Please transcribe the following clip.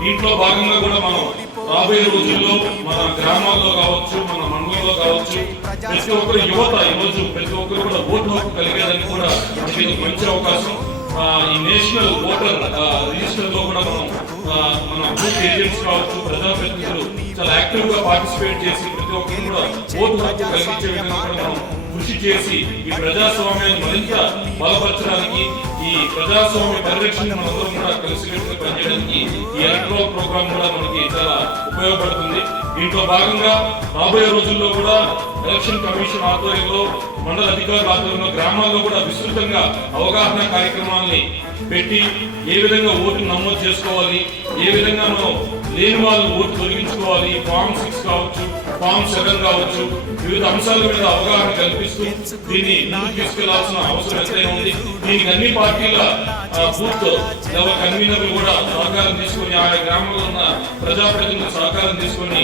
దీంట్లో భాగంగా కూడా మనం రాబోయే రోజుల్లో మన గ్రామాల్లో కావచ్చు, మన మండలంలో కావచ్చు, ప్రతి ఒక్కరు యువత ఈరోజు ప్రతి ఒక్కరు కూడా ఓటు హక్కు కలిగేదానికి కూడా మనకి మంచి అవకాశం. ఈ నేషనల్ ఓటర్ రిజిస్టర్ లో కూడా మన బూత్ ఏజెంట్స్ కావచ్చు, ప్రజాప్రతినిధులు చాలా యాక్టివ్ గా పార్టిసిపేట్ చేసి ప్రతి ఒక్కరు కూడా ఓటు హక్కు కలిగించే విధంగా కూడా మనం కృషి చేసి ఈ ప్రజాస్వామ్యాన్ని మరింత బలపరచడానికి, ఈ ప్రజాస్వామ్య పరిరక్షణ మనందరం కూడా కలిసికట్టుగా పనిచేయడానికి ఈ ఎలక్ట్రల్ ప్రోగ్రామ్ కూడా మనకి చాలా ఉపయోగపడుతుంది. దీంట్లో భాగంగా రాబోయే రోజుల్లో కూడా ఎలక్షన్ కమిషన్ ఆధ్వర్యంలో, మండల అధికారుల ఆధ్వర్యంలో గ్రామాల్లో కూడా విస్తృతంగా అవగాహన కార్యక్రమాలని పెట్టి ఏ విధంగా ఓటు నమోదు చేసుకోవాలి, ఏ విధంగా మనం లేని వాళ్ళు ఓటు తొలగించుకోవాలి, ఫామ్ 6 కావచ్చు, ఫామ్ 7 కావచ్చు, వివిధ అంశాల మీద అవగాహన కల్పిస్తూ దీన్ని ముందుకు తీసుకెళ్లాల్సిన అవసరం ఎంతైనా ఉంది. దీనికి అన్ని పార్టీల బూత్ లెవెల్ కన్వీనర్లు కూడా సహకారం తీసుకొని, ఆయా గ్రామంలో ఉన్న ప్రజాప్రతినిధుల సహకారం తీసుకొని